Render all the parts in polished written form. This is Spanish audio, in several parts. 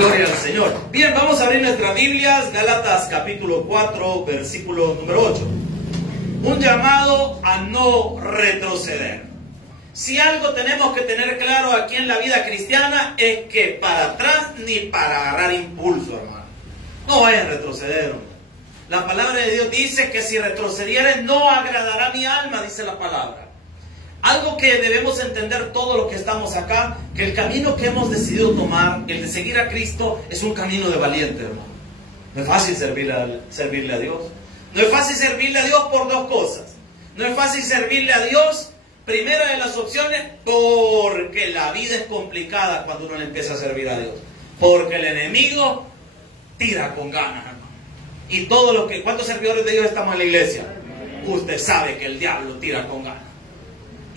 Gloria al Señor. Bien, vamos a abrir nuestras Biblias, Gálatas capítulo 4, versículo número 8. Un llamado a no retroceder. Si algo tenemos que tener claro aquí en la vida cristiana es que para atrás ni para agarrar impulso, hermano. No vayan a retroceder, hermano. La palabra de Dios dice que si retrocedieres no agradará mi alma, dice la palabra. Algo que debemos entender todos los que estamos acá, que el camino que hemos decidido tomar, el de seguir a Cristo, es un camino de valiente, hermano. No es fácil servirle a Dios. No es fácil servirle a Dios por dos cosas. No es fácil servirle a Dios, primera de las opciones, porque la vida es complicada cuando uno le empieza a servir a Dios. Porque el enemigo tira con ganas, hermano. Y todo lo que... ¿Cuántos servidores de Dios estamos en la iglesia? Usted sabe que el diablo tira con ganas.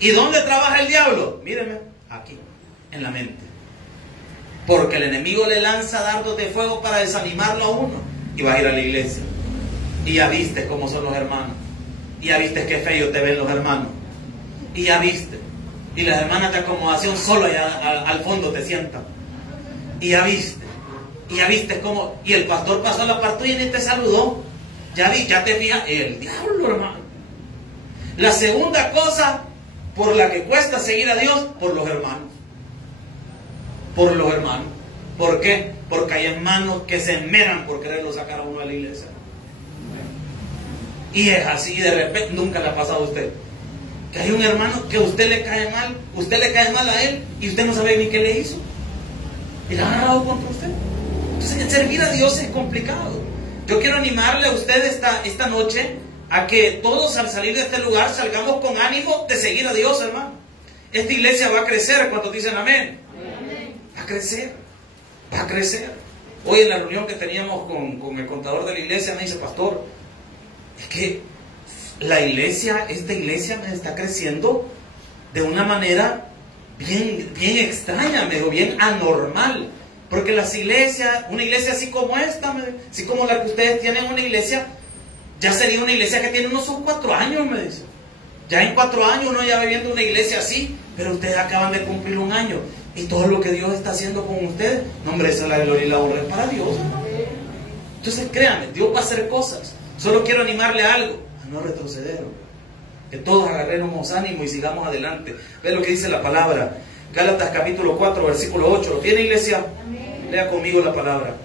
¿Y dónde trabaja el diablo? Míreme, aquí, en la mente. Porque el enemigo le lanza dardos de fuego para desanimarlo a uno. Y va a ir a la iglesia. Y ya viste cómo son los hermanos. Y ya viste qué feo te ven los hermanos. Y ya viste. Y las hermanas de acomodación solo allá al fondo te sientan. Y ya viste. Y ya viste cómo... Y el pastor pasó a la par tuya y ni te saludó. Ya vi, ya te fijas. El diablo, hermano. La segunda cosa por la que cuesta seguir a Dios, por los hermanos. Por los hermanos. ¿Por qué? Porque hay hermanos que se esmeran por quererlo sacar a uno de la iglesia. Y es así, de repente, nunca le ha pasado a usted. Que hay un hermano que a usted le cae mal a él, y usted no sabe ni qué le hizo. Y la ha agarrado contra usted. Entonces, servir a Dios es complicado. Yo quiero animarle a usted esta noche a que todos al salir de este lugar salgamos con ánimo de seguir a Dios, hermano. Esta iglesia va a crecer. ¿Cuántos dicen amén? Va a crecer, va a crecer. Hoy en la reunión que teníamos con el contador de la iglesia me dice: pastor, es que esta iglesia me está creciendo de una manera bien extraña, bien anormal. Porque una iglesia así como esta, así como la que ustedes tienen, una iglesia, ya sería una iglesia que tiene unos 4 años, me dice. Ya en 4 años uno ya va viendo una iglesia así, pero ustedes acaban de cumplir 1 año. Y todo lo que Dios está haciendo con ustedes, no, hombre, esa es la gloria y la honra para Dios, hermano. Entonces créanme, Dios va a hacer cosas. Solo quiero animarle a algo, a no retroceder, que todos agarremos ánimo y sigamos adelante. Ve lo que dice la palabra, Gálatas capítulo 4, versículo 8. ¿Lo tiene, iglesia? Amén. Lea conmigo la palabra.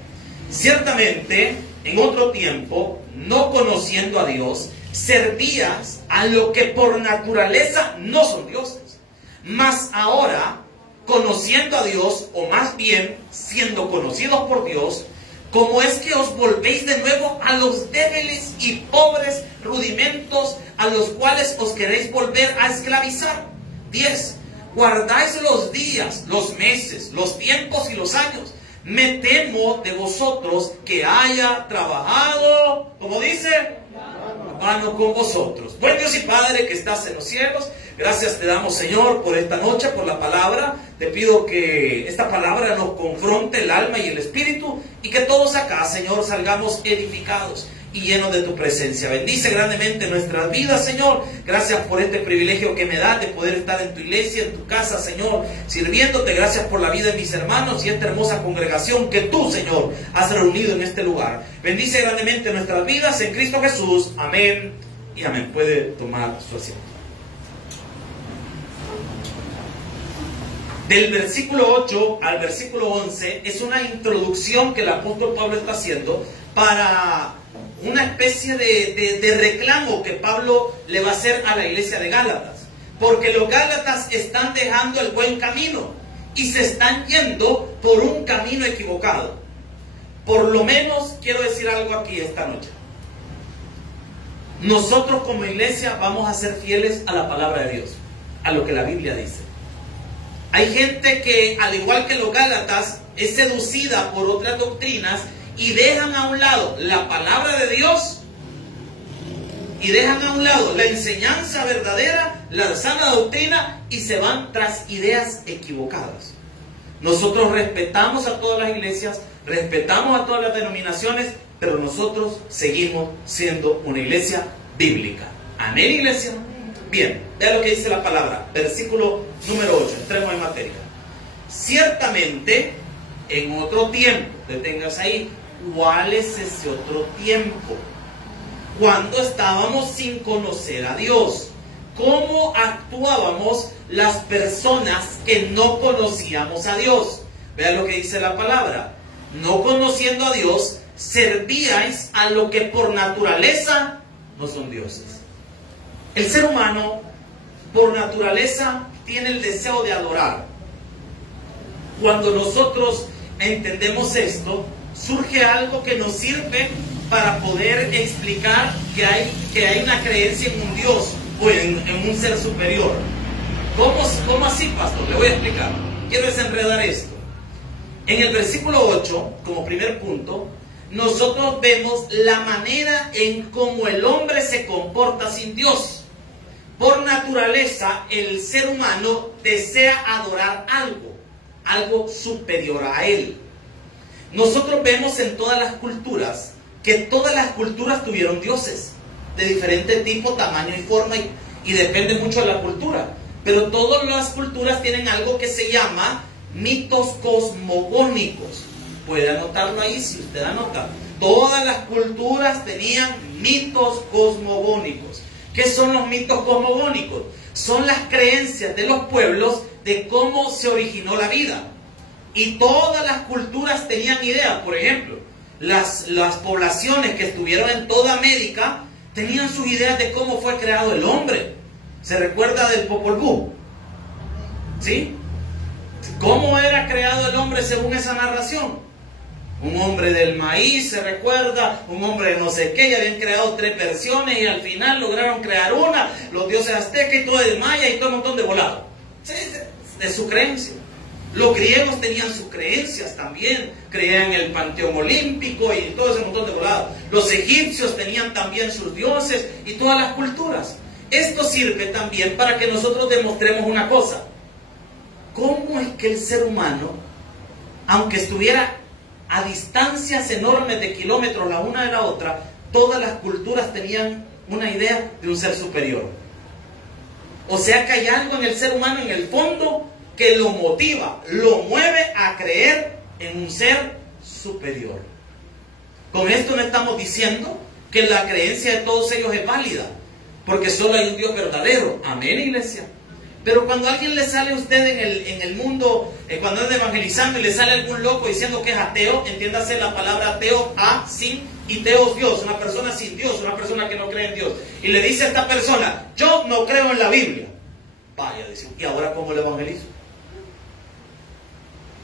Ciertamente, en otro tiempo, no conociendo a Dios, servías a lo que por naturaleza no son dioses. Mas ahora, conociendo a Dios, o más bien siendo conocidos por Dios, ¿cómo es que os volvéis de nuevo a los débiles y pobres rudimentos a los cuales os queréis volver a esclavizar? 10. Guardáis los días, los meses, los tiempos y los años. Me temo de vosotros que haya trabajado, como dice, vano con vosotros. Buen Dios y Padre que estás en los cielos, gracias te damos, Señor, por esta noche, por la palabra. Te pido que esta palabra nos confronte el alma y el espíritu, y que todos acá, Señor, salgamos edificados y llenos de tu presencia. Bendice grandemente nuestras vidas, Señor. Gracias por este privilegio que me das de poder estar en tu iglesia, en tu casa, Señor, sirviéndote. Gracias por la vida de mis hermanos y esta hermosa congregación que tú, Señor, has reunido en este lugar. Bendice grandemente nuestras vidas en Cristo Jesús. Amén y amén. Puede tomar su asiento. Del versículo 8 al versículo 11 es una introducción que el apóstol Pablo está haciendo para una especie de reclamo que Pablo le va a hacer a la iglesia de Gálatas. Porque los Gálatas están dejando el buen camino y se están yendo por un camino equivocado. Por lo menos quiero decir algo aquí esta noche. Nosotros como iglesia vamos a ser fieles a la palabra de Dios, a lo que la Biblia dice. Hay gente que, al igual que los Gálatas, es seducida por otras doctrinas y dejan a un lado la palabra de Dios y dejan a un lado la enseñanza verdadera, la sana doctrina, y se van tras ideas equivocadas. Nosotros respetamos a todas las iglesias, respetamos a todas las denominaciones, pero nosotros seguimos siendo una iglesia bíblica. ¿Amén, iglesia? Bien, vea lo que dice la palabra, versículo número 8, entremos en materia. Ciertamente, en otro tiempo, deténgase ahí. ¿Cuál es ese otro tiempo? Cuando estábamos sin conocer a Dios. ¿Cómo actuábamos las personas que no conocíamos a Dios? Vean lo que dice la palabra. No conociendo a Dios, servíais a lo que por naturaleza no son dioses. El ser humano, por naturaleza, tiene el deseo de adorar. Cuando nosotros entendemos esto, surge algo que nos sirve para poder explicar que hay una creencia en un Dios o en un ser superior. ¿Cómo así, pastor? Le voy a explicar. Quiero desenredar esto. En el versículo 8, como primer punto, nosotros vemos la manera en cómo el hombre se comporta sin Dios. Por naturaleza, el ser humano desea adorar algo superior a él. Nosotros vemos en todas las culturas que todas las culturas tuvieron dioses de diferente tipo, tamaño y forma, y depende mucho de la cultura. Pero todas las culturas tienen algo que se llama mitos cosmogónicos. Puede anotarlo ahí si usted anota. Todas las culturas tenían mitos cosmogónicos. ¿Qué son los mitos cosmogónicos? Son las creencias de los pueblos de cómo se originó la vida. Y todas las culturas tenían ideas. Por ejemplo, las poblaciones que estuvieron en toda América tenían sus ideas de cómo fue creado el hombre. ¿Se recuerda del Popol Vuh? ¿Sí? ¿Cómo era creado el hombre según esa narración? Un hombre del maíz, se recuerda, un hombre de no sé qué, y habían creado 3 versiones y al final lograron crear una, los dioses aztecas y todo el maya y todo un montón de volados. Sí, de su creencia. Los griegos tenían sus creencias también, creían el panteón olímpico y todo ese montón de volados. Los egipcios tenían también sus dioses y todas las culturas. Esto sirve también para que nosotros demostremos una cosa. ¿Cómo es que el ser humano, aunque estuviera a distancias enormes de kilómetros la una de la otra, todas las culturas tenían una idea de un ser superior? O sea que hay algo en el ser humano, en el fondo, que lo motiva, lo mueve a creer en un ser superior. Con esto no estamos diciendo que la creencia de todos ellos es válida, porque solo hay un Dios verdadero. Amén, iglesia. Pero cuando a alguien le sale a usted en el mundo, cuando anda evangelizando y le sale algún loco diciendo que es ateo, entiéndase la palabra ateo, sin, y teos, Dios, una persona sin Dios, una persona que no cree en Dios, y le dice a esta persona, yo no creo en la Biblia. Vaya, dice, ¿y ahora cómo le evangelizo?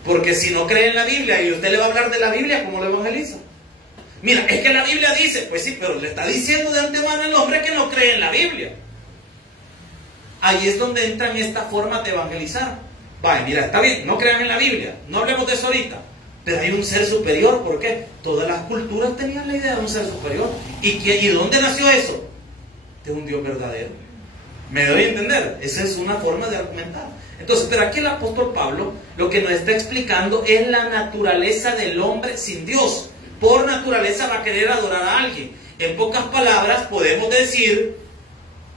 Porque si no cree en la Biblia y usted le va a hablar de la Biblia, ¿cómo le evangeliza? Mira, es que la Biblia dice, pues sí, pero le está diciendo de antemano el hombre que no cree en la Biblia. Ahí es donde entran estas formas de evangelizar. Vaya, mira, está bien, no crean en la Biblia, no hablemos de eso ahorita, pero hay un ser superior. ¿Por qué? Todas las culturas tenían la idea de un ser superior. ¿Y de dónde nació eso? De un Dios verdadero. ¿Me doy a entender? Esa es una forma de argumentar. Entonces, pero aquí el apóstol Pablo lo que nos está explicando es la naturaleza del hombre sin Dios. Por naturaleza va a querer adorar a alguien. En pocas palabras podemos decir,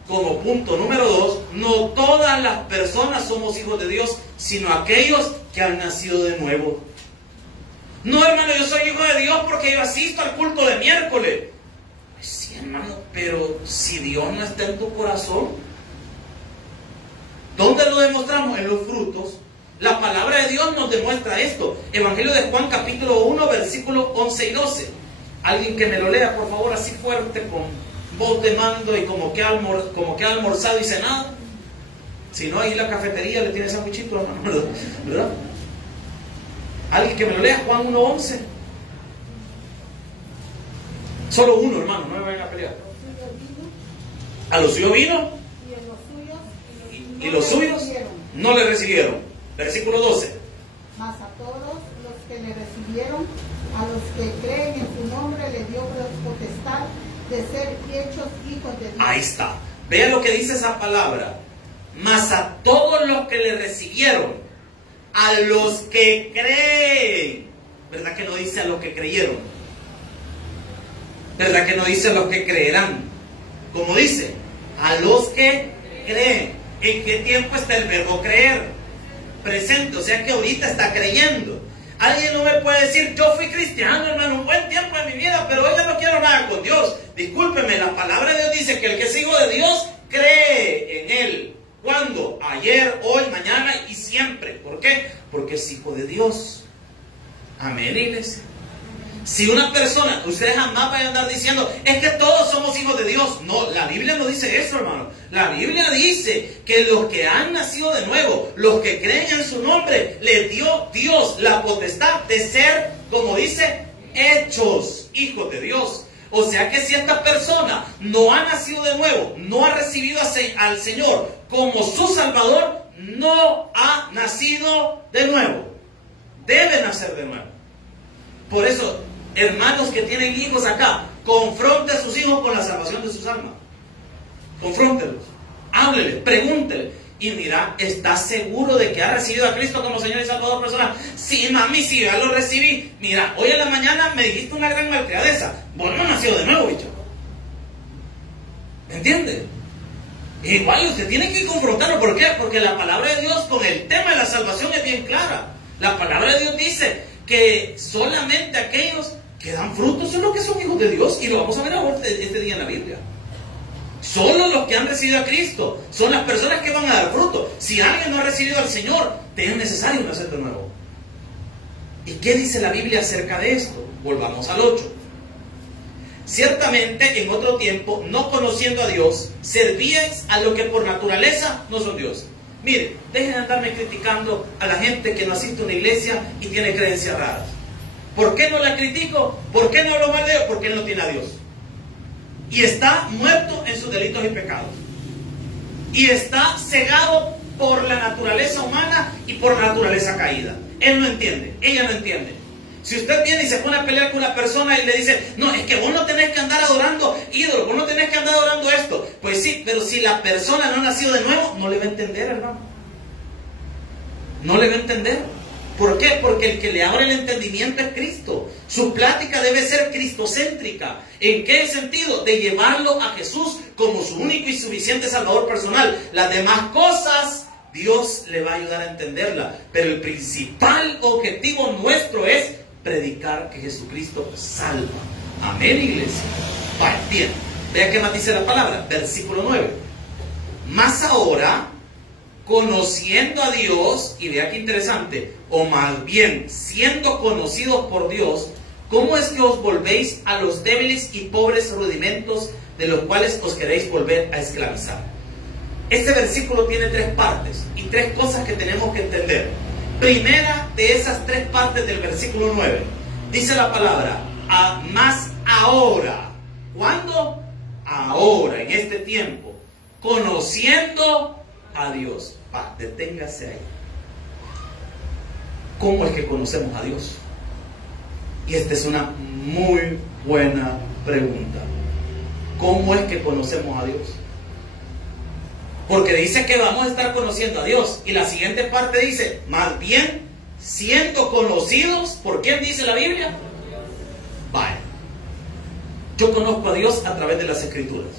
como punto número 2, no todas las personas somos hijos de Dios, sino aquellos que han nacido de nuevo. No, hermano, yo soy hijo de Dios porque yo asisto al culto de miércoles. Pues sí, hermano, pero si Dios no está en tu corazón, ¿dónde lo demostramos? En los frutos. La palabra de Dios nos demuestra esto. Evangelio de Juan, capítulo 1, versículos 11 y 12. Alguien que me lo lea, por favor, así fuerte, con voz de mando y como que ha almorzado y cenado. Si no, ahí la cafetería le tiene sanguichito, hermano, ¿verdad? Alguien que me lo lea, Juan 1, 11. Solo uno, hermano, no me vayan a pelear. A los suyos vino. Y los suyos no le recibieron. Versículo 12. Mas a todos los que le recibieron, a los que creen en su nombre, le dio potestad de ser hechos hijos de Dios. Ahí está. Vea lo que dice esa palabra. Mas a todos los que le recibieron, a los que creen. ¿Verdad que no dice a los que creyeron? ¿Verdad que no dice a los que creerán? Como dice, a los que creen. ¿En qué tiempo está el verbo creer? Presente, o sea que ahorita está creyendo. Alguien no me puede decir, yo fui cristiano, hermano, un buen tiempo de mi vida, pero hoy ya no quiero nada con Dios. Discúlpeme, la palabra de Dios dice que el que es hijo de Dios cree en Él. ¿Cuándo? Ayer, hoy, mañana y siempre. ¿Por qué? Porque es hijo de Dios. Amén, iglesia. Si una persona, ustedes jamás vayan a andar diciendo, es que todos somos hijos de Dios. No, la Biblia no dice eso, hermano. La Biblia dice que los que han nacido de nuevo, los que creen en su nombre, les dio Dios la potestad de ser, como dice, hechos hijos de Dios. O sea que si esta persona no ha nacido de nuevo, no ha recibido al Señor como su Salvador, no ha nacido de nuevo. Debe nacer de nuevo. Por eso, hermanos que tienen hijos acá, confronte a sus hijos con la salvación de sus almas. Confróntelos, hábleles, pregúnteles. Y mira, ¿estás seguro de que has recibido a Cristo como Señor y Salvador personal? Sí, mami, sí, ya lo recibí. Mira, hoy en la mañana me dijiste una gran malcriadeza. Vos no has nacido de nuevo, bicho. ¿Me entiendes? Igual usted tiene que confrontarlo. ¿Por qué? Porque la palabra de Dios con el tema de la salvación es bien clara. La palabra de Dios dice que solamente aquellos que dan frutos son los que son hijos de Dios. Y lo vamos a ver ahora este día en la Biblia. Solo los que han recibido a Cristo son las personas que van a dar fruto. Si alguien no ha recibido al Señor, te es necesario nacer de nuevo. ¿Y qué dice la Biblia acerca de esto? Volvamos al 8. Ciertamente en otro tiempo, no conociendo a Dios, servíais a lo que por naturaleza no son Dios. Mire, dejen de andarme criticando a la gente que no asiste a una iglesia y tiene creencias raras. ¿Por qué no la critico? ¿Por qué no hablo mal de Dios? Porque él no tiene a Dios. Y está muerto en sus delitos y pecados. Y está cegado por la naturaleza humana y por la naturaleza caída. Él no entiende, ella no entiende. Si usted viene y se pone a pelear con una persona y le dice, no, es que vos no tenés que andar adorando ídolos, vos no tenés que andar adorando esto. Pues sí, pero si la persona no ha nacido de nuevo, no le va a entender, hermano. No le va a entender. ¿Por qué? Porque el que le abre el entendimiento es Cristo. Su plática debe ser cristocéntrica. ¿En qué sentido? De llevarlo a Jesús como su único y suficiente Salvador personal. Las demás cosas, Dios le va a ayudar a entenderla. Pero el principal objetivo nuestro es predicar que Jesucristo salva. Amén, iglesia. Vaya, bien. Vea qué más dice la palabra. Versículo 9. Más ahora, conociendo a Dios, y vea qué interesante, o más bien siendo conocidos por Dios, ¿cómo es que os volvéis a los débiles y pobres rudimentos de los cuales os queréis volver a esclavizar? Este versículo tiene tres partes y tres cosas que tenemos que entender. Primera de esas tres partes del versículo 9, dice la palabra, más ahora. ¿Cuándo? Ahora, en este tiempo, conociendo a Dios. Deténgase ahí. ¿Cómo es que conocemos a Dios? Y esta es una muy buena pregunta. ¿Cómo es que conocemos a Dios? Porque dice que vamos a estar conociendo a Dios. Y la siguiente parte dice, más bien, siendo conocidos, ¿por quién dice la Biblia? Vaya. Yo conozco a Dios a través de las Escrituras.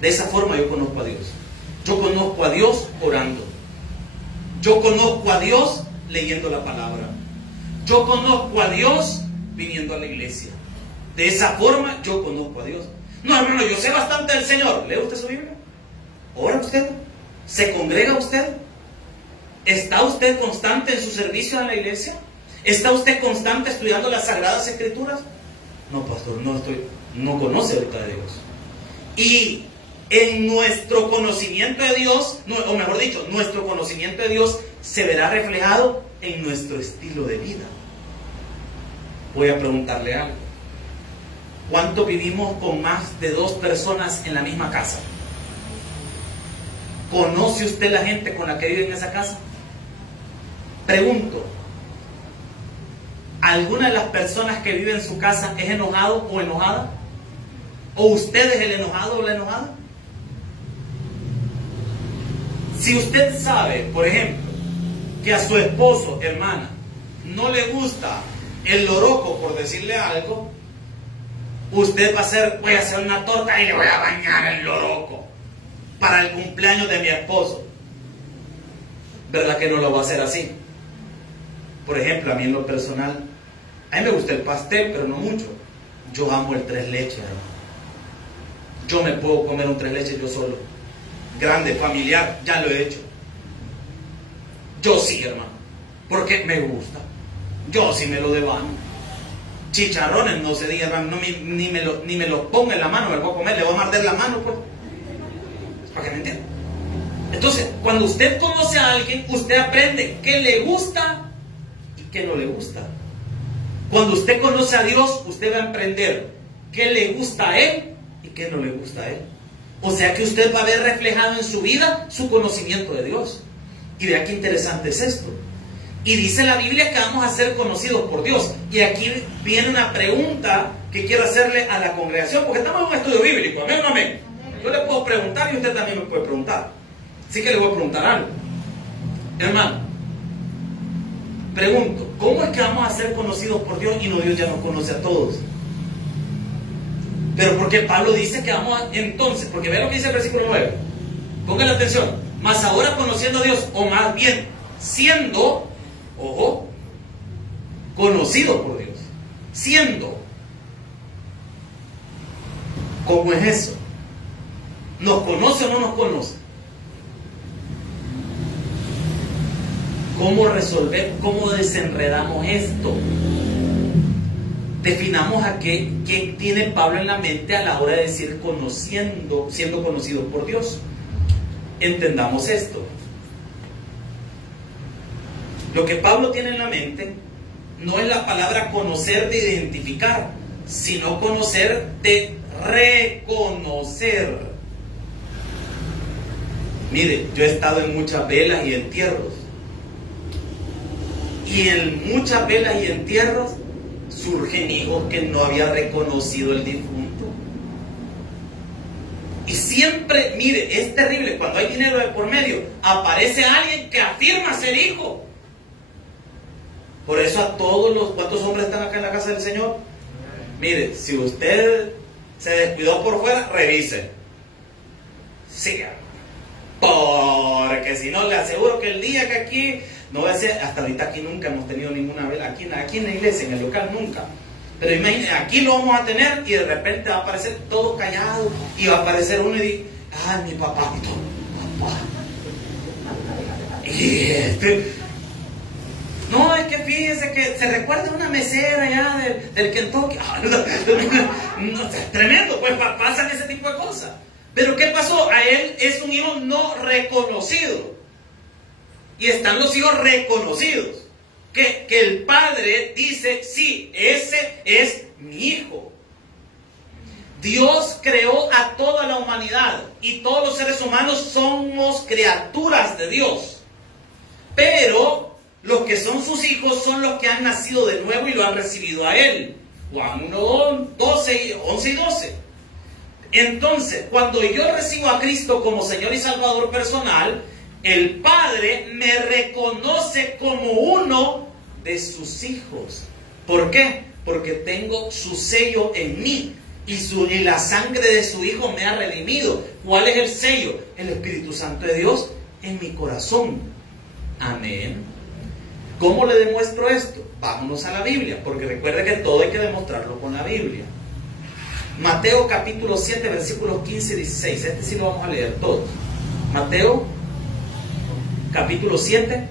De esa forma yo conozco a Dios. Yo conozco a Dios orando. Yo conozco a Dios leyendo la palabra. Yo conozco a Dios viniendo a la iglesia. De esa forma yo conozco a Dios. No, hermano, yo sé bastante del Señor. ¿Lee usted su Biblia? ¿Ora usted? ¿Se congrega usted? ¿Está usted constante en su servicio en la iglesia? ¿Está usted constante estudiando las Sagradas Escrituras? No, pastor, no conoce ahorita de Dios. Y en nuestro conocimiento de Dios, o mejor dicho, nuestro conocimiento de Dios se verá reflejado en nuestro estilo de vida. Voy a preguntarle algo. ¿Cuánto vivimos con más de 2 personas en la misma casa? ¿Conoce usted la gente con la que vive en esa casa? Pregunto, ¿alguna de las personas que vive en su casa es enojado o enojada? ¿O usted es el enojado o la enojada? Si usted sabe, por ejemplo, que a su esposo, hermana, no le gusta el loroco, por decirle algo, usted va a hacer, voy a hacer una torta y le voy a bañar el loroco para el cumpleaños de mi esposo. ¿Verdad que no lo va a hacer así? Por ejemplo, a mí en lo personal, a mí me gusta el pastel, pero no mucho. Yo amo el tres leches, hermano. Yo me puedo comer un tres leches yo solo. Grande, familiar, ya lo he hecho. Yo sí, hermano. Porque me gusta. Yo sí me lo devano. Chicharrones, no se diga, hermano, ni me lo ponga en la mano, me lo voy a comer, le voy a morder la mano, pues. Para que me entiendan. Entonces, cuando usted conoce a alguien, usted aprende qué le gusta y qué no le gusta. Cuando usted conoce a Dios, usted va a aprender qué le gusta a Él y qué no le gusta a Él. O sea que usted va a ver reflejado en su vida su conocimiento de Dios. Y vea qué interesante es esto. Y dice la Biblia que vamos a ser conocidos por Dios. Y aquí viene una pregunta que quiero hacerle a la congregación, porque estamos en un estudio bíblico. ¿Amén o no amén? Yo le puedo preguntar y usted también me puede preguntar. Así que le voy a preguntar algo. Hermano, pregunto, ¿cómo es que vamos a ser conocidos por Dios y no Dios ya nos conoce a todos? Pero porque Pablo dice que vamos a, entonces, porque vea lo que dice el versículo 9. Póngale atención. Mas ahora conociendo a Dios, o más bien siendo, ojo, conocido por Dios. Siendo. ¿Cómo es eso? ¿Nos conoce o no nos conoce? ¿Cómo resolver, cómo desenredamos esto? Definamos a qué tiene Pablo en la mente a la hora de decir conociendo, siendo conocido por Dios. Entendamos esto. Lo que Pablo tiene en la mente no es la palabra conocer de identificar, sino conocer de reconocer. Mire, yo he estado en muchas velas y entierros. Y en muchas velas y entierros surgen hijos que no había reconocido el difunto. Y siempre, mire, es terrible, cuando hay dinero de por medio, aparece alguien que afirma ser hijo. Por eso a todos los, ¿cuántos hombres están acá en la casa del Señor? Mire, si usted se descuidó por fuera, revise. Siga. Porque si no, le aseguro que el día que aquí, no voy a ser, hasta ahorita aquí nunca hemos tenido ninguna vela, aquí en la iglesia, en el local nunca. Pero imagínense, aquí lo vamos a tener y de repente va a aparecer todo callado y va a aparecer uno y dice, ay, mi papá, papá. Y no, es que fíjese que se recuerda una mesera ya del Kentucky. No, es tremendo, pues pasan ese tipo de cosas. Pero ¿qué pasó? A él es un hijo no reconocido. Y están los hijos reconocidos. Que el padre dice, sí, ese es mi hijo. Dios creó a toda la humanidad y todos los seres humanos somos criaturas de Dios. Pero los que son sus hijos son los que han nacido de nuevo y lo han recibido a Él. Juan 1, 11 y 12. Entonces, cuando yo recibo a Cristo como Señor y Salvador personal, el Padre me reconoce como uno de sus hijos. ¿Por qué? Porque tengo su sello en mí y la sangre de su Hijo me ha redimido. ¿Cuál es el sello? El Espíritu Santo de Dios en mi corazón. Amén. ¿Cómo le demuestro esto? Vámonos a la Biblia, porque recuerde que todo hay que demostrarlo con la Biblia. Mateo capítulo 7, versículos 15 y 16. Este sí lo vamos a leer todos. Mateo capítulo 7,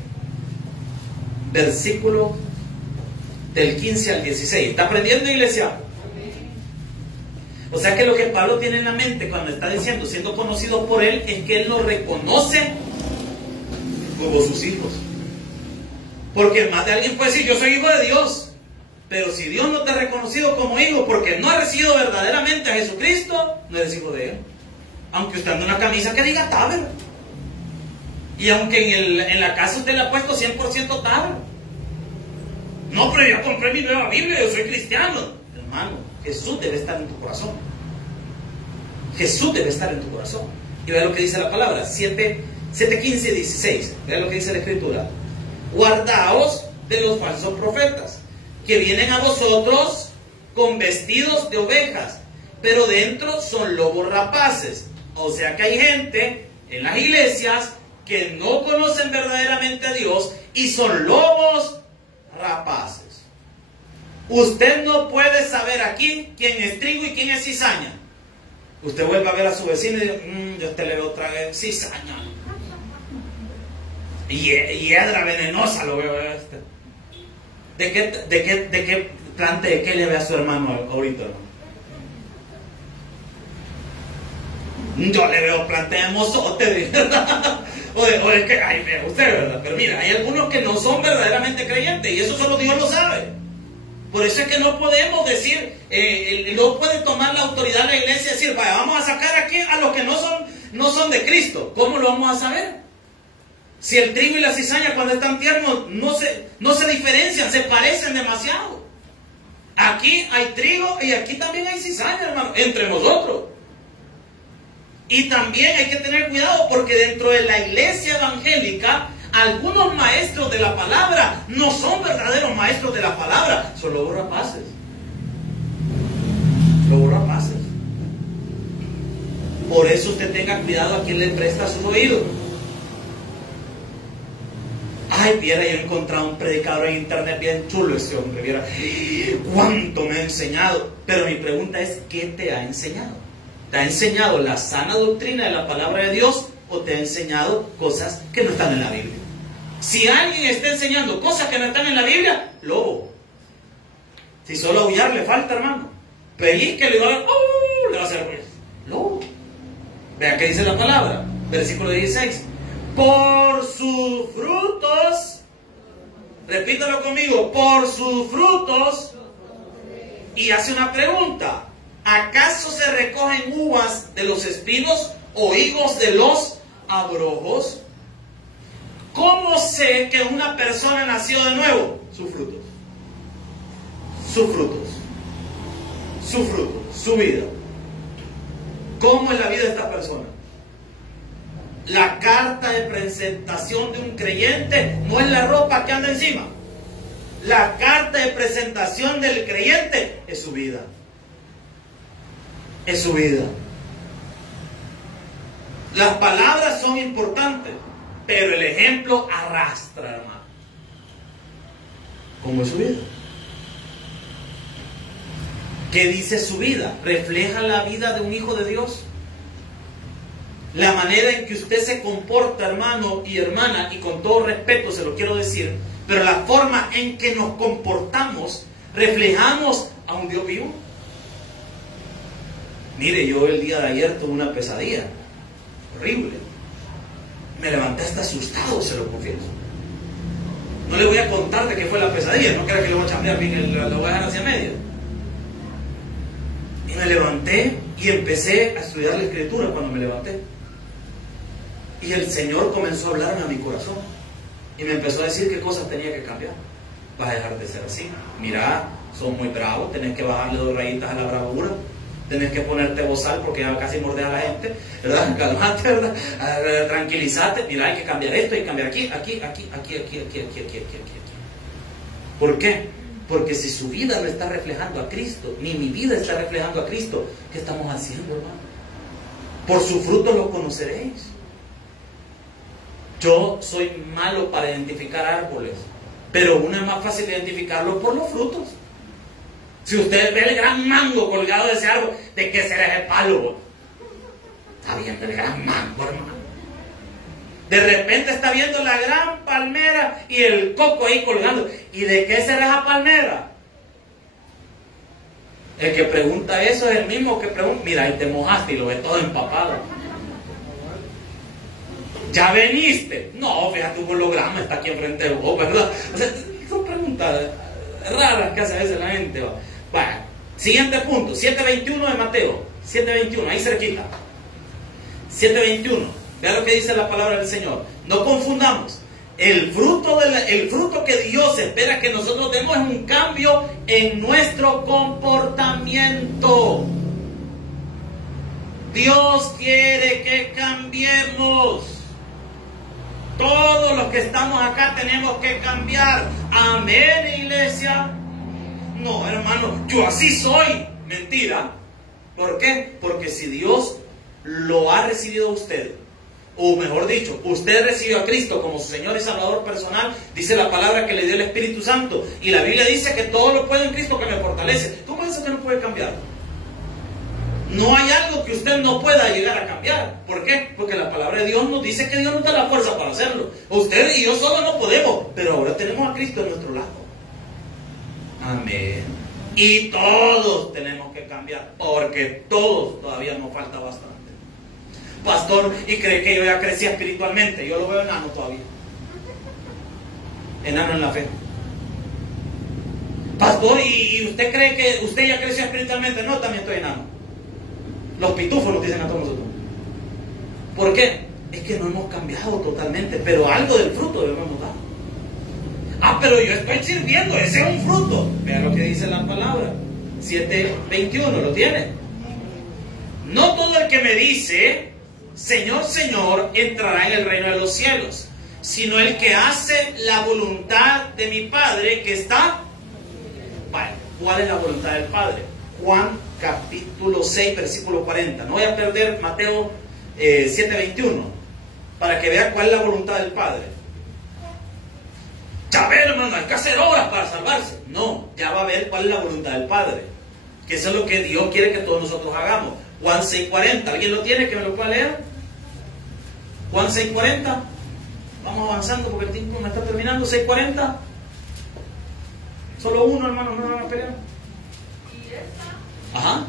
versículo del 15 al 16. ¿Está aprendiendo, iglesia? O sea que lo que Pablo tiene en la mente cuando está diciendo siendo conocido por él es que él nos reconoce como sus hijos. Porque más de alguien puede decir yo soy hijo de Dios, pero si Dios no te ha reconocido como hijo porque no ha recibido verdaderamente a Jesucristo, no eres hijo de Él. Aunque usted ande una camisa que diga Taber, y aunque en la casa usted le ha puesto 100% Taber. No, pero ya compré mi nueva Biblia, yo soy cristiano. Hermano, Jesús debe estar en tu corazón. Jesús debe estar en tu corazón. Y vea lo que dice la palabra, 7, 15 y 16. Vea lo que dice la Escritura. Guardaos de los falsos profetas, que vienen a vosotros con vestidos de ovejas, pero dentro son lobos rapaces. O sea que hay gente en las iglesias que no conocen verdaderamente a Dios y son lobos rapaces. Usted no puede saber aquí quién es trigo y quién es cizaña. Usted vuelve a ver a su vecino y dice, yo a usted le veo otra vez cizaña. Hiedra venenosa lo veo a este. ¿De qué plante, de qué le ve a su hermano ahorita, hermano? Yo le veo plante de mozote. o es que, ay, vea usted, ¿verdad? Pero mira, hay algunos que no son verdaderamente creyentes y eso solo Dios lo sabe. Por eso es que no podemos decir, no puede tomar la autoridad de la iglesia y decir, vaya, vamos a sacar aquí a los que no son de Cristo. ¿Cómo lo vamos a saber? Si el trigo y la cizaña cuando están tiernos no se diferencian, se parecen demasiado. Aquí hay trigo y aquí también hay cizaña, hermano, entre nosotros. Y también hay que tener cuidado porque dentro de la iglesia evangélica algunos maestros de la palabra no son verdaderos maestros de la palabra, son lobos rapaces. Lobos rapaces. Por eso usted tenga cuidado a quien le presta sus oídos. Ay, viera, yo he encontrado un predicador en internet bien chulo ese hombre, viera cuánto me ha enseñado. Pero mi pregunta es, ¿qué te ha enseñado? ¿Te ha enseñado la sana doctrina de la palabra de Dios o te ha enseñado cosas que no están en la Biblia? Si alguien está enseñando cosas que no están en la Biblia, lobo. Si solo aullar le falta, hermano. Pellizque le va a hacer ruido. Lobo. Vea qué dice la palabra, versículo 16. Por sus frutos, repítalo conmigo, por sus frutos, y hace una pregunta. ¿Acaso se recogen uvas de los espinos o higos de los abrojos? ¿Cómo sé que una persona nació de nuevo? Sus frutos. Sus frutos. Su fruto. Su vida. ¿Cómo es la vida de esta persona? La carta de presentación de un creyente no es la ropa que anda encima. La carta de presentación del creyente es su vida. Es su vida. Las palabras son importantes, pero el ejemplo arrastra, hermano. ¿Cómo es su vida? ¿Qué dice su vida? ¿Refleja la vida de un hijo de Dios? La manera en que usted se comporta, hermano y hermana, y con todo respeto se lo quiero decir, pero la forma en que nos comportamos, ¿reflejamos a un Dios vivo? Mire, yo el día de ayer tuve una pesadilla horrible. Me levanté hasta asustado, se lo confieso. No le voy a contar de qué fue la pesadilla, no crea que le voy a chambear bien, lo voy a dejar hacia media. Y me levanté y empecé a estudiar la escritura cuando me levanté. Y el Señor comenzó a hablarme a mi corazón. Y me empezó a decir qué cosas tenía que cambiar. Vas a dejar de ser así. Mira, sos muy bravo, tenés que bajarle 2 rayitas a la bravura. Tenés que ponerte bozal porque ya casi mordes a la gente, ¿verdad? Calmate, ¿verdad? Tranquilízate. Mira, hay que cambiar esto, hay que cambiar aquí. ¿Por qué? Porque si su vida no está reflejando a Cristo, ni mi vida está reflejando a Cristo, ¿qué estamos haciendo, hermano? Por su fruto lo conoceréis. Yo soy malo para identificar árboles, pero uno es más fácil identificarlo por los frutos. Si usted ve el gran mango colgado de ese árbol, ¿de qué será ese palo? Está viendo el gran mango, hermano. De repente está viendo la gran palmera y el coco ahí colgando. ¿Y de qué será esa palmera? El que pregunta eso es el mismo que pregunta, mira, ahí te mojaste y lo ves todo empapado. ¿Ya veniste? No, fíjate, un holograma está aquí enfrente de vos, ¿verdad? O sea, son preguntas raras que hace a veces la gente. Bueno, siguiente punto, 7:21 de Mateo, 7:21, ahí cerquita. 7:21, vea lo que dice la palabra del Señor. No confundamos. El fruto que Dios espera que nosotros demos es un cambio en nuestro comportamiento. Dios quiere que cambiemos. Todos los que estamos acá tenemos que cambiar. Amén, iglesia. No, hermano, yo así soy. Mentira. ¿Por qué? Porque si Dios lo ha recibido a usted, o mejor dicho, usted recibió a Cristo como su Señor y Salvador personal, dice la palabra que le dio el Espíritu Santo, y la Biblia dice que todo lo puedo en Cristo que me fortalece. ¿Cómo es eso que no puede cambiar? No hay algo que usted no pueda llegar a cambiar. ¿Por qué? Porque la palabra de Dios nos dice que Dios nos da la fuerza para hacerlo. Usted y yo solo no podemos, pero ahora tenemos a Cristo a nuestro lado. Amén. Y todos tenemos que cambiar, porque todos todavía nos falta bastante. Pastor, y cree que yo ya crecí espiritualmente. Yo lo veo enano todavía. Enano en la fe. Pastor, ¿y usted cree que usted ya creció espiritualmente? No, también estoy enano. Los pitufos nos dicen a todos nosotros. ¿Por qué? Es que no hemos cambiado totalmente, pero algo del fruto le hemos dado. Ah, pero yo estoy sirviendo, ese es un fruto. Vean lo que dice la palabra. 7:21, ¿lo tiene? No todo el que me dice, Señor, Señor, entrará en el reino de los cielos, sino el que hace la voluntad de mi Padre que está. Vale, ¿cuál es la voluntad del Padre? Juan capítulo 6, versículo 40. No voy a perder Mateo 7:21 para que vea cuál es la voluntad del Padre. Ya ver, hermano, hay que hacer obras para salvarse. No, ya va a ver cuál es la voluntad del Padre, que eso es lo que Dios quiere que todos nosotros hagamos. Juan 6:40, ¿alguien lo tiene que me lo pueda leer? Juan 6:40. Vamos avanzando porque el tiempo me está terminando. 6:40. Solo uno, hermano, no van a pelear. Ajá.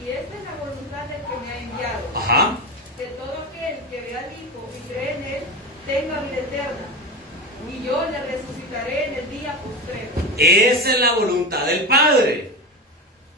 Y esta es la voluntad del que me ha enviado. Ajá. Que todo aquel que vea al Hijo y cree en Él tenga vida eterna, y yo le resucitaré en el día postrero. Esa es la voluntad del Padre.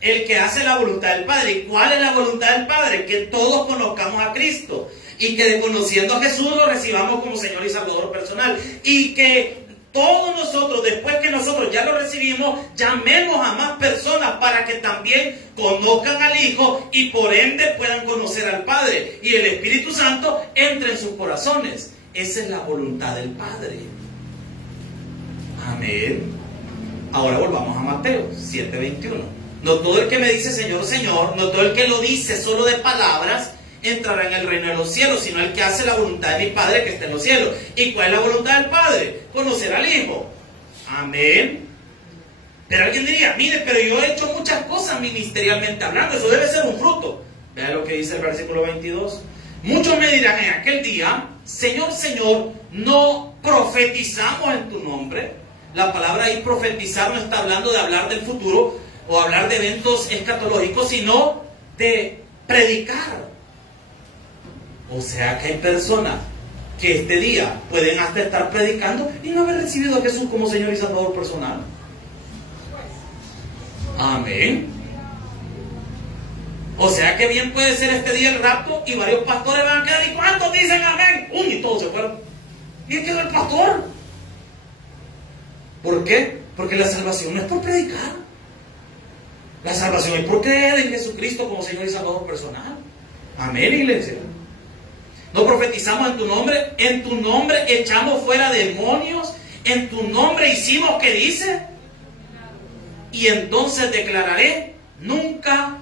El que hace la voluntad del Padre. ¿Y cuál es la voluntad del Padre? Que todos conozcamos a Cristo, y que conociendo a Jesús lo recibamos como Señor y Salvador personal, y que todos nosotros, después que nosotros ya lo recibimos, llamemos a más personas para que también conozcan al Hijo y por ende puedan conocer al Padre, y el Espíritu Santo entre en sus corazones. Esa es la voluntad del Padre. Amén. Ahora volvamos a Mateo 7:21. No todo el que me dice Señor, Señor, no todo el que lo dice solo de palabras entrará en el reino de los cielos, sino el que hace la voluntad de mi Padre que está en los cielos. ¿Y cuál es la voluntad del Padre? Conocer al Hijo. Amén. Pero alguien diría, mire, pero yo he hecho muchas cosas ministerialmente hablando, eso debe ser un fruto. Vean lo que dice el versículo 22. Muchos me dirán en aquel día, Señor, Señor, ¿no profetizamos en tu nombre? La palabra ahí profetizar no está hablando de hablar del futuro o hablar de eventos escatológicos, sino de predicar. O sea que hay personas que este día pueden hasta estar predicando y no haber recibido a Jesús como Señor y Salvador personal. Amén. O sea que bien puede ser este día el rapto y varios pastores van a quedar. ¿Y cuántos dicen amén? Y todos se fueron. ¿Y quedó el pastor? ¿Por qué? Porque la salvación no es por predicar. La salvación es por creer en Jesucristo como Señor y Salvador personal. Amén, iglesia. No profetizamos en tu nombre echamos fuera demonios, en tu nombre hicimos, ¿qué dice? Y entonces declararé, nunca,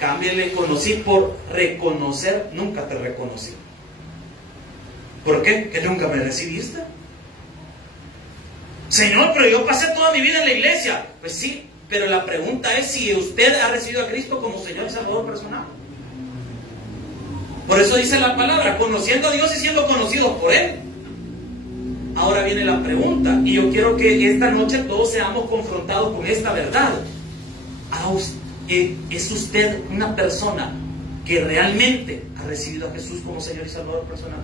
cámbienle conocí por reconocer, nunca te reconocí. ¿Por qué? ¿Que nunca me recibiste? Señor, pero yo pasé toda mi vida en la iglesia. Pues sí, pero la pregunta es si usted ha recibido a Cristo como Señor y Salvador personal. Por eso dice la palabra, conociendo a Dios y siendo conocidos por Él. Ahora viene la pregunta, y yo quiero que esta noche todos seamos confrontados con esta verdad. ¿Es usted una persona que realmente ha recibido a Jesús como Señor y Salvador personal?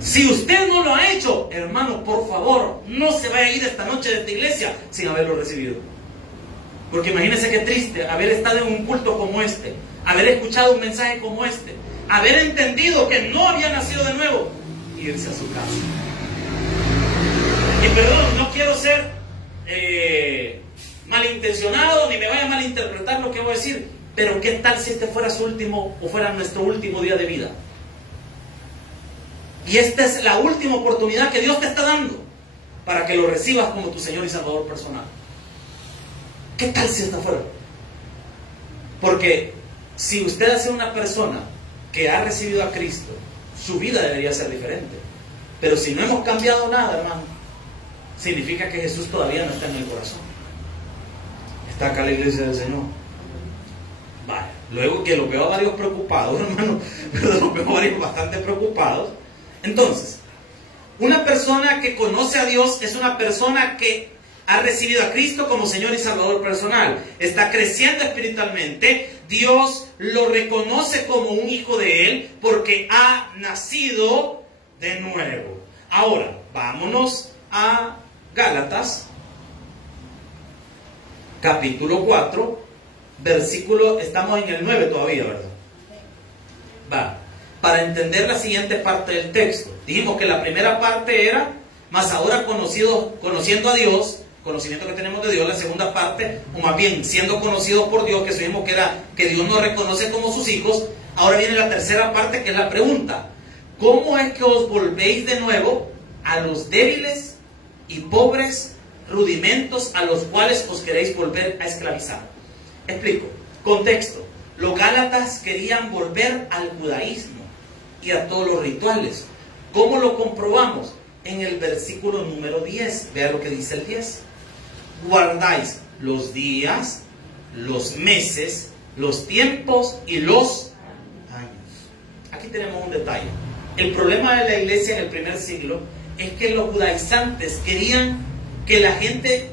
Si usted no lo ha hecho, hermano, por favor, no se vaya a ir esta noche de esta iglesia sin haberlo recibido. Porque imagínense qué triste haber estado en un culto como este, haber escuchado un mensaje como este, haber entendido que no había nacido de nuevo y irse a su casa. Y perdón, no quiero ser malintencionado ni me vaya a malinterpretar lo que voy a decir, pero ¿qué tal si este fuera su último o fuera nuestro último día de vida? Y esta es la última oportunidad que Dios te está dando para que lo recibas como tu Señor y Salvador personal. ¿Qué tal si esta fuera? Porque si usted hace una persona que ha recibido a Cristo, su vida debería ser diferente. Pero si no hemos cambiado nada, hermano, significa que Jesús todavía no está en el corazón. Está acá la iglesia del Señor. Vale. Luego que los veo a varios preocupados, hermano, pero los veo a varios bastante preocupados. Entonces, una persona que conoce a Dios es una persona que ha recibido a Cristo como Señor y Salvador personal. Está creciendo espiritualmente. Dios lo reconoce como un hijo de Él porque ha nacido de nuevo. Ahora, vámonos a Gálatas, capítulo 4, versículo, estamos en el 9 todavía, ¿verdad? Va, para entender la siguiente parte del texto. Dijimos que la primera parte era, más ahora conociendo a Dios, conocimiento que tenemos de Dios. La segunda parte, o más bien siendo conocidos por Dios, que supimos que era que Dios nos reconoce como sus hijos. Ahora viene la tercera parte, que es la pregunta: ¿cómo es que os volvéis de nuevo a los débiles y pobres rudimentos a los cuales os queréis volver a esclavizar? Explico. Contexto: los gálatas querían volver al judaísmo y a todos los rituales. ¿Cómo lo comprobamos? En el versículo número 10. Vea lo que dice el 10. Guardáis los días, los meses, los tiempos y los años. Aquí tenemos un detalle. El problema de la iglesia en el primer siglo es que los judaizantes querían que la gente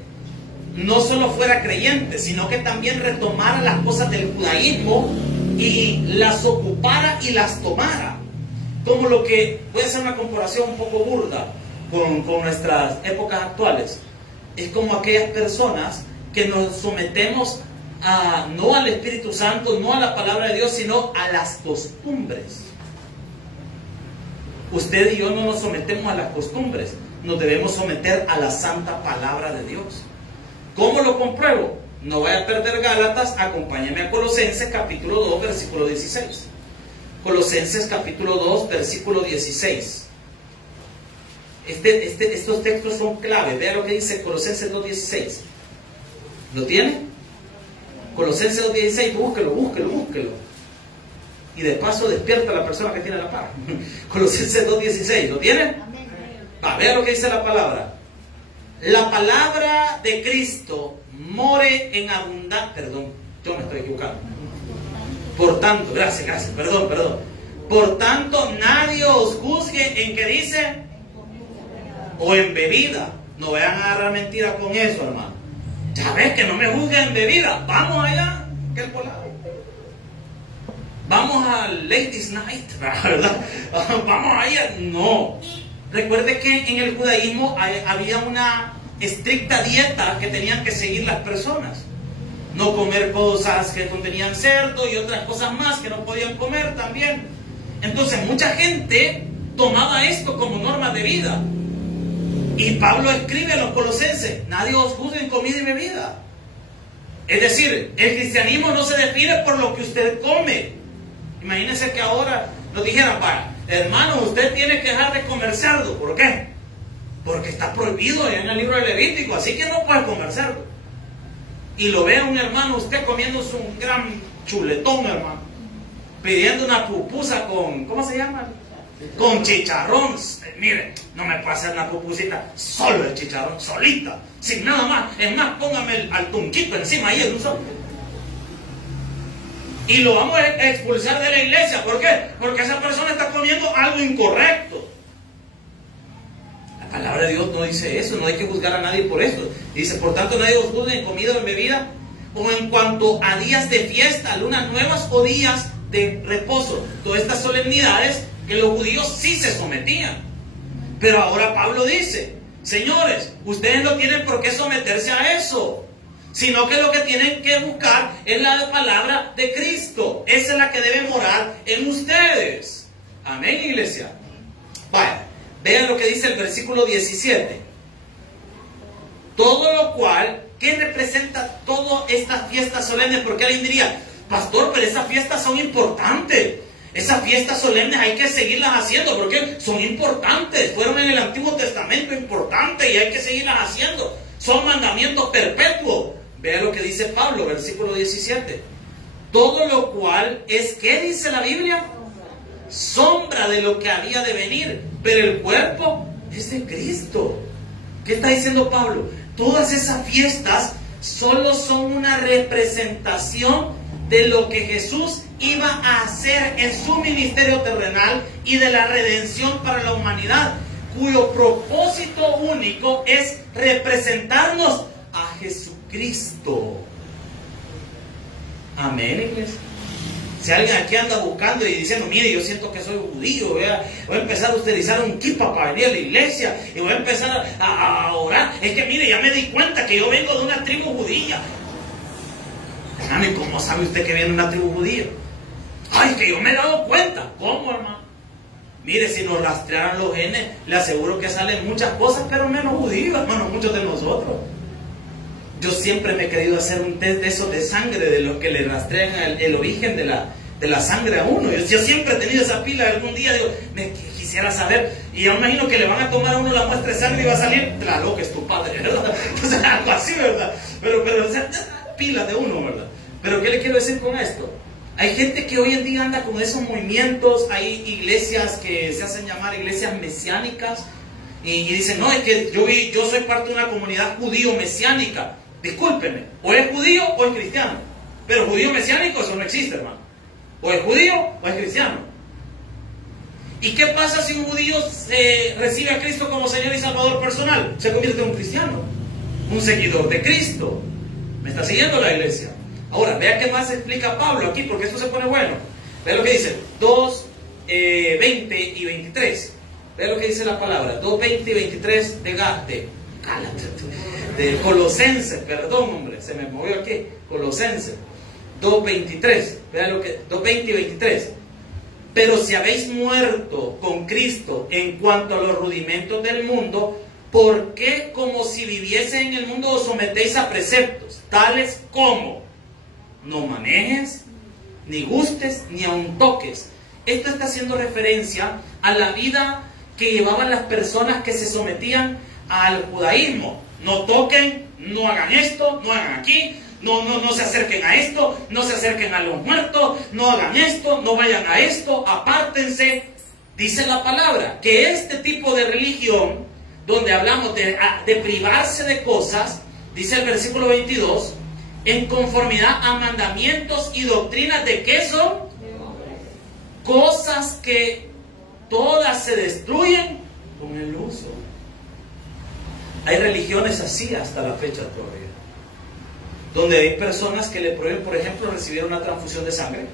no solo fuera creyente, sino que también retomara las cosas del judaísmo y las ocupara y las tomara. Como lo que puede ser una comparación un poco burda con nuestras épocas actuales. Es como aquellas personas que nos sometemos no al Espíritu Santo, no a la palabra de Dios, sino a las costumbres. Usted y yo no nos sometemos a las costumbres, nos debemos someter a la santa palabra de Dios. ¿Cómo lo compruebo? No vaya a perder Gálatas, acompáñame a Colosenses capítulo 2, versículo 16. Colosenses capítulo 2, versículo 16. Estos textos son clave. Vea lo que dice Colosenses 2.16. ¿Lo tiene? Colosenses 2.16, búsquelo. Y de paso despierta a la persona que tiene la par. Colosenses 2.16, ¿lo tiene? Va, vea lo que dice la palabra. La palabra de Cristo more en abundancia. Perdón, yo me estoy equivocando. Por tanto, gracias, perdón. Por tanto, nadie os juzgue en que dice o en bebida. No vayan a agarrar mentira con eso, hermano. Ya ves que no me juzguen en bebida. Vamos allá, que el volado. Vamos a Ladies Night, ¿verdad? Vamos allá. No. Recuerde que en el judaísmo había una estricta dieta que tenían que seguir las personas. No comer cosas que contenían cerdo y otras cosas más que no podían comer también. Entonces mucha gente tomaba esto como norma de vida. Y Pablo escribe a los colosenses: nadie os juzgue en comida y bebida. Es decir, el cristianismo no se define por lo que usted come. Imagínense que ahora nos dijeran: hermano, usted tiene que dejar de comer cerdo. ¿Por qué? Porque está prohibido en el libro de Levítico, así que no puede comer cerdo. Y lo ve un hermano, usted comiéndose un gran chuletón, hermano, pidiendo una pupusa con, ¿cómo se llama? Con chicharrón. Mire, no me puede hacer una pupusita solo el chicharrón, solita, sin nada más. Es más, póngame al tunquito encima ahí en un solo. Y lo vamos a expulsar de la iglesia. ¿Por qué? Porque esa persona está comiendo algo incorrecto. La palabra de Dios no dice eso, no hay que juzgar a nadie por eso. Dice: por tanto, nadie os juzgue en comida o en bebida, o en cuanto a días de fiesta, lunas nuevas o días de reposo. Todas estas solemnidades que los judíos sí se sometían. Pero ahora Pablo dice: señores, ustedes no tienen por qué someterse a eso, sino que lo que tienen que buscar es la palabra de Cristo. Esa es la que debe morar en ustedes. Amén, iglesia. Vaya, vean lo que dice el versículo 17. Todo lo cual, ¿qué representa todas estas fiestas solemnes? Porque alguien diría: pastor, pero esas fiestas son importantes. Esas fiestas solemnes hay que seguirlas haciendo porque son importantes. Fueron en el Antiguo Testamento importantes y hay que seguirlas haciendo. Son mandamientos perpetuos. Vea lo que dice Pablo, versículo 17. Todo lo cual es, ¿qué dice la Biblia? sombra de lo que había de venir, pero el cuerpo es de Cristo. ¿Qué está diciendo Pablo? Todas esas fiestas solo son una representación de lo que Jesús iba a hacer en su ministerio terrenal y de la redención para la humanidad, cuyo propósito único es representarnos a Jesucristo. Amén, iglesia. Si alguien aquí anda buscando y diciendo, mire, yo siento que soy judío, voy a empezar a utilizar un kippah para venir a la iglesia y voy a empezar a orar, es que mire, ya me di cuenta que yo vengo de una tribu judía. Hermano, ¿y cómo sabe usted que viene de una tribu judía? Ay, que yo me he dado cuenta. ¿Cómo, hermano? Mire, si nos rastrearan los genes, le aseguro que salen muchas cosas, pero menos judíos, hermano, muchos de nosotros. Yo siempre me he querido hacer un test de esos de sangre, de los que le rastrean el origen de la sangre a uno. Yo siempre he tenido esa pila. Algún día digo, quisiera saber, y yo imagino que le van a tomar a uno la muestra de sangre y va a salir, claro que es tu padre, ¿verdad? O sea, algo así, ¿verdad? Pero o sea, pila de uno, ¿verdad? Pero ¿qué le quiero decir con esto? Hay gente que hoy en día anda con esos movimientos, hay iglesias que se hacen llamar iglesias mesiánicas, y dicen, no, es que yo soy parte de una comunidad judío-mesiánica. Discúlpeme, o es judío o es cristiano. Pero judío mesiánico, eso no existe, hermano. O es judío o es cristiano. ¿Y qué pasa si un judío recibe a Cristo como Señor y Salvador personal? Se convierte en un cristiano, un seguidor de Cristo. ¿Me está siguiendo la iglesia? Ahora, vea qué más explica Pablo aquí, porque esto se pone bueno. Vea lo que dice, 2, 20 y 23. Vea lo que dice la palabra, 2, 20 y 23 de Colosenses, perdón, hombre, se me movió aquí, Colosenses 2:23, vean lo que 2:20 y 23. Pero si habéis muerto con Cristo en cuanto a los rudimentos del mundo, ¿por qué como si viviese en el mundo os sometéis a preceptos tales como no manejes, ni gustes, ni aun toques? Esto está haciendo referencia a la vida que llevaban las personas que se sometían al judaísmo. No toquen, no hagan esto, no hagan aquí, no se acerquen a esto, no se acerquen a los muertos, no hagan esto, no vayan a esto, apártense. Dice la palabra que este tipo de religión, donde hablamos de privarse de cosas, dice el versículo 22, en conformidad a mandamientos y doctrinas de qué son cosas que todas se destruyen con el uso. Hay religiones así hasta la fecha todavía, donde hay personas que le prohíben, por ejemplo, recibir una transfusión de sangre.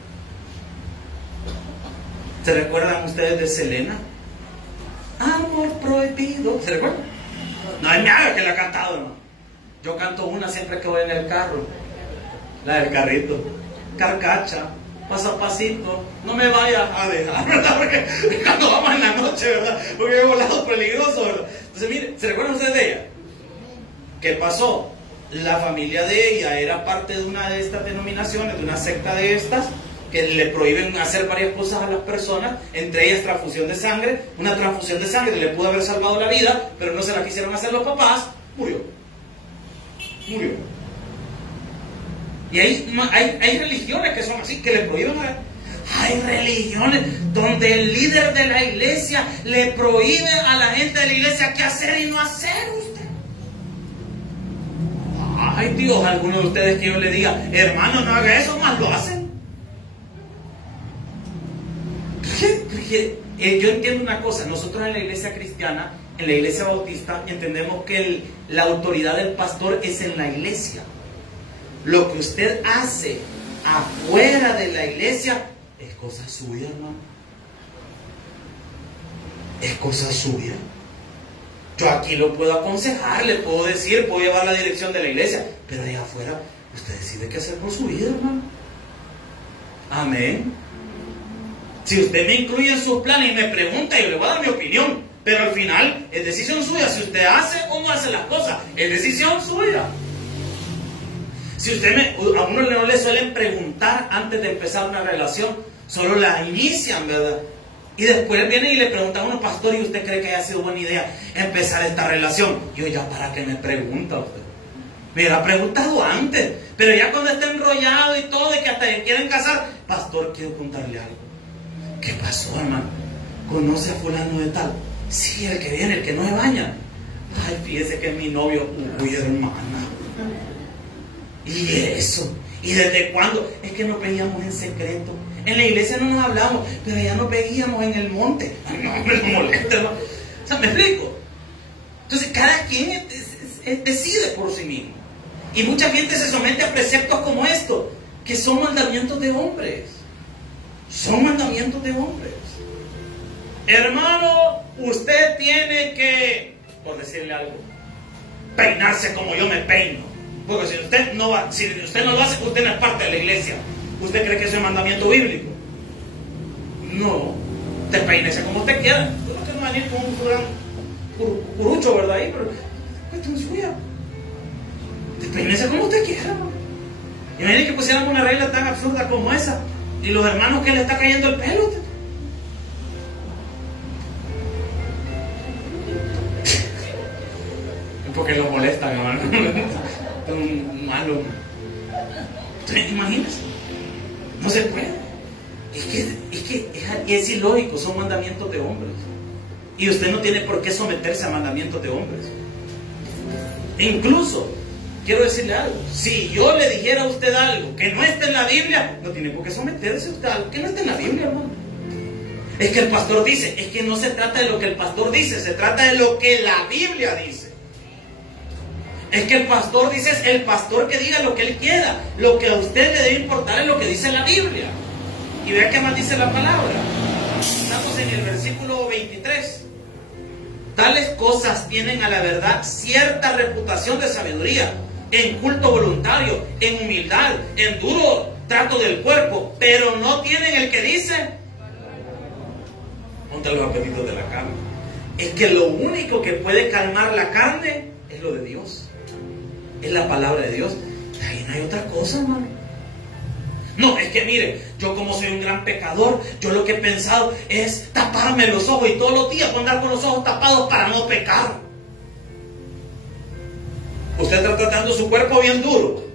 ¿Se recuerdan ustedes de Selena? Amor prohibido. ¿Se recuerdan? No hay nada que la ha cantado, ¿no? Yo canto una siempre que voy en el carro, la del carrito. Carcacha, paso a pasito, no me vayas a dejar, ¿verdad? Porque cuando vamos en la noche, ¿verdad? Porque hay volados peligrosos, ¿verdad? Entonces, mire, ¿se recuerdan ustedes de ella? ¿Qué pasó? La familia de ella era parte de una de estas denominaciones, de una secta de estas, que le prohíben hacer varias cosas a las personas, entre ellas transfusión de sangre. Una transfusión de sangre le pudo haber salvado la vida, pero no se la quisieron hacer los papás, murió. Y hay religiones que son así, que le prohíben. Hay religiones donde el líder de la iglesia le prohíbe a la gente de la iglesia qué hacer y no hacer usted. Ay Dios, algunos de ustedes que yo le diga, hermano, no haga eso, más lo hacen. Porque yo entiendo una cosa, nosotros en la iglesia cristiana, en la iglesia bautista, entendemos que la autoridad del pastor es en la iglesia. Lo que usted hace afuera de la iglesia es cosa suya, hermano. Es cosa suya. Yo aquí lo puedo aconsejar, le puedo decir, puedo llevar la dirección de la iglesia, pero allá afuera usted decide qué hacer con su vida, hermano. Amén. Si usted me incluye en sus planes y me pregunta, yo le voy a dar mi opinión, pero al final es decisión suya. Si usted hace o no hace las cosas, es decisión suya. Si a uno no le suelen preguntar antes de empezar una relación, solo la inician, ¿verdad? Y después vienen y le preguntan a uno, pastor, ¿y usted cree que haya sido buena idea empezar esta relación? Y yo, ya, ¿para qué me pregunta usted? Me hubiera preguntado antes, pero ya cuando está enrollado y todo, y que hasta quieren casar, pastor, quiero contarle algo. ¿Qué pasó, hermano? ¿Conoce a fulano de tal? Sí, el que viene, el que no se baña. Ay, fíjese que es mi novio. Uy, hermana. ¿Y eso? ¿Y desde cuándo? Es que nos veíamos en secreto. En la iglesia no nos hablamos, pero ya nos veíamos en el monte. Ay, no, me molesta, ¿no? O sea, ¿me explico? Entonces, cada quien decide por sí mismo. Y mucha gente se somete a preceptos como estos, que son mandamientos de hombres. Son mandamientos de hombres. Hermano, usted tiene que, por decirle algo, peinarse como yo me peino. Porque si usted no lo hace, usted no es parte de la iglesia. ¿Usted cree que eso es mandamiento bíblico? No. Te peínese como usted quiera. Usted no va a venir con un gran curucho, ¿verdad? Ahí, pero esto no es suya. Te peínese como usted quiera. Imagínense que pusieran una regla tan absurda como esa. Y los hermanos que le está cayendo el pelo. Porque lo molestan, hermano. Es un malo. Entonces, imagínense. No se puede. Es que es ilógico, son mandamientos de hombres. Y usted no tiene por qué someterse a mandamientos de hombres. Incluso, quiero decirle algo. Si yo le dijera a usted algo que no está en la Biblia, no tiene por qué someterse a usted a algo que no está en la Biblia, hermano. Es que el pastor dice. Es que no se trata de lo que el pastor dice, se trata de lo que la Biblia dice. Es que el pastor dice, es el pastor que diga lo que él quiera. Lo que a usted le debe importar es lo que dice la Biblia. Y vea qué más dice la palabra. Estamos en el versículo 23. Tales cosas tienen a la verdad cierta reputación de sabiduría, en culto voluntario, en humildad, en duro trato del cuerpo, pero no tienen el que dice contra los apetitos de la carne. Es que lo único que puede calmar la carne es lo de Dios. Es la palabra de Dios. Ahí no hay otra cosa, hermano. No, es que mire, yo como soy un gran pecador, yo lo que he pensado es taparme los ojos y todos los días andar con los ojos tapados para no pecar. Usted está tratando su cuerpo bien duro,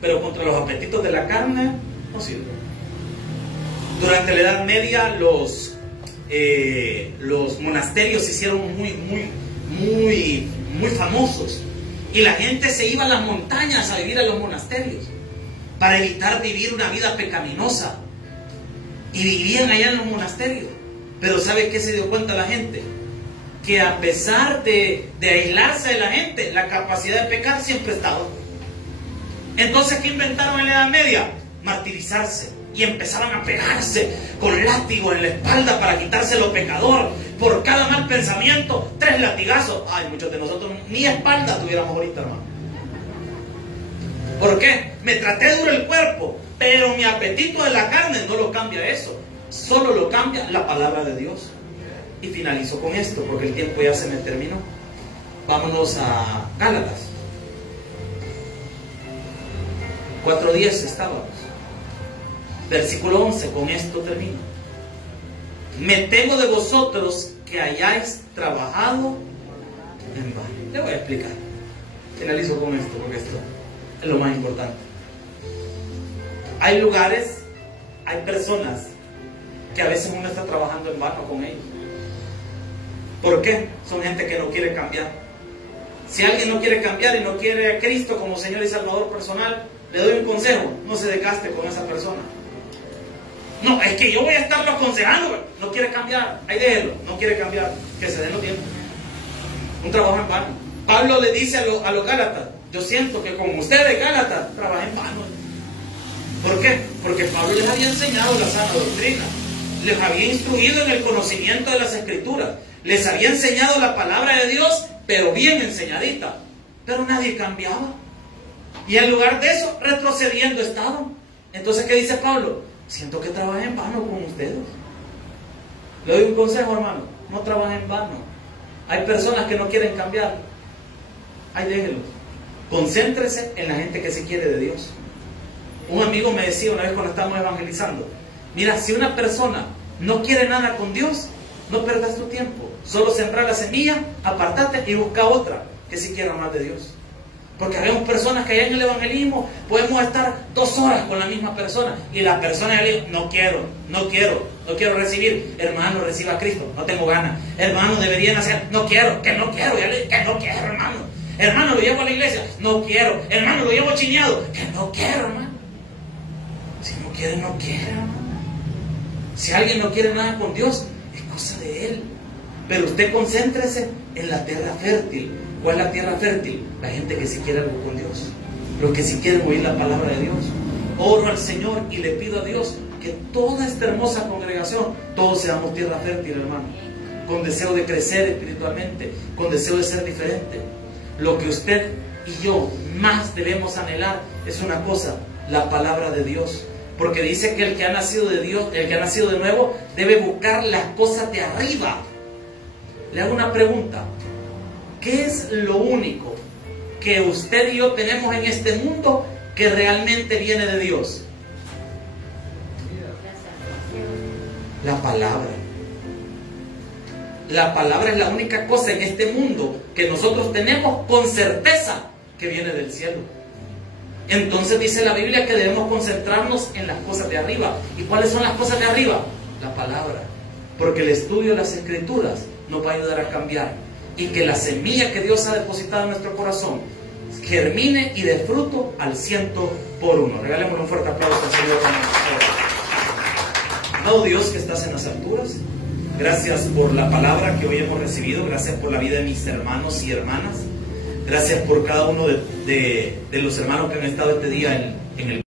pero contra los apetitos de la carne no sirve. Durante la Edad Media los monasterios se hicieron muy famosos. Y la gente se iba a las montañas a vivir a los monasterios para evitar vivir una vida pecaminosa. Y vivían allá en los monasterios. Pero ¿sabe qué se dio cuenta la gente? Que a pesar de aislarse de la gente, la capacidad de pecar siempre estaba. Entonces, ¿qué inventaron en la Edad Media? Martirizarse. Y empezaron a pegarse con látigo en la espalda para quitarse lo pecador. Por cada mal pensamiento, 3 latigazos. Ay, muchos de nosotros ni espalda tuviéramos ahorita, hermano. ¿Por qué? Me traté duro el cuerpo, pero mi apetito de la carne no lo cambia eso. Solo lo cambia la palabra de Dios. Y finalizo con esto, porque el tiempo ya se me terminó. Vámonos a Gálatas. 4:10 estábamos. Versículo 11, con esto termino. Me temo de vosotros que hayáis trabajado en vano. Le voy a explicar. Finalizo con esto, porque esto es lo más importante. Hay lugares, hay personas que a veces uno está trabajando en vano con ellos. ¿Por qué? Son gente que no quiere cambiar. Si alguien no quiere cambiar y no quiere a Cristo como Señor y Salvador personal, le doy un consejo: no se desgaste con esa persona. No, es que yo voy a estarlo aconsejando. No quiere cambiar, ahí déjelo. No quiere cambiar, que se den los tiempos. Un trabajo en vano. Pablo le dice a los Gálatas: yo siento que como ustedes, Gálatas, trabajan en vano. ¿Por qué? Porque Pablo les había enseñado la sana doctrina, les había instruido en el conocimiento de las Escrituras, les había enseñado la palabra de Dios, pero bien enseñadita. Pero nadie cambiaba. Y en lugar de eso, retrocediendo estaban. Entonces, ¿qué dice Pablo? Siento que trabajen en vano con ustedes. Le doy un consejo, hermano: no trabajen en vano. Hay personas que no quieren cambiar. Ahí déjenlos. Concéntrese en la gente que se quiere de Dios. Un amigo me decía una vez cuando estábamos evangelizando: mira, si una persona no quiere nada con Dios, no perdas tu tiempo. Solo sembrar la semilla, apartate y busca otra que sí quiera más de Dios. Porque habemos personas que allá en el evangelismo podemos estar 2 horas con la misma persona y la persona le dice, no quiero recibir. Hermano, reciba a Cristo, no tengo ganas. Hermano, deberían hacer, no quiero, que no quiero, hermano. Hermano, lo llevo a la iglesia, no quiero. Hermano, lo llevo chiñado, que no quiero, hermano. Si no quiere, no quiere, hermano. Si alguien no quiere nada con Dios, es cosa de él. Pero usted concéntrese en la tierra fértil. ¿Cuál es la tierra fértil? La gente que sí quiere algo con Dios, los que sí quieren oír la palabra de Dios. Oro al Señor y le pido a Dios que toda esta hermosa congregación, todos seamos tierra fértil, hermano, con deseo de crecer espiritualmente, con deseo de ser diferente. Lo que usted y yo más debemos anhelar es una cosa, la palabra de Dios. Porque dice que el que ha nacido de Dios, el que ha nacido de nuevo, debe buscar las cosas de arriba. Le hago una pregunta. ¿Qué es lo único que usted y yo tenemos en este mundo que realmente viene de Dios? La palabra. La palabra es la única cosa en este mundo que nosotros tenemos con certeza que viene del cielo. Entonces dice la Biblia que debemos concentrarnos en las cosas de arriba. ¿Y cuáles son las cosas de arriba? La palabra. Porque el estudio de las Escrituras nos va a ayudar a cambiar. Y que la semilla que Dios ha depositado en nuestro corazón germine y dé fruto al 100%. Regalemos un fuerte aplauso al Señor. Amado Dios que estás en las alturas, gracias por la palabra que hoy hemos recibido. Gracias por la vida de mis hermanos y hermanas. Gracias por cada uno de los hermanos que han estado este día en el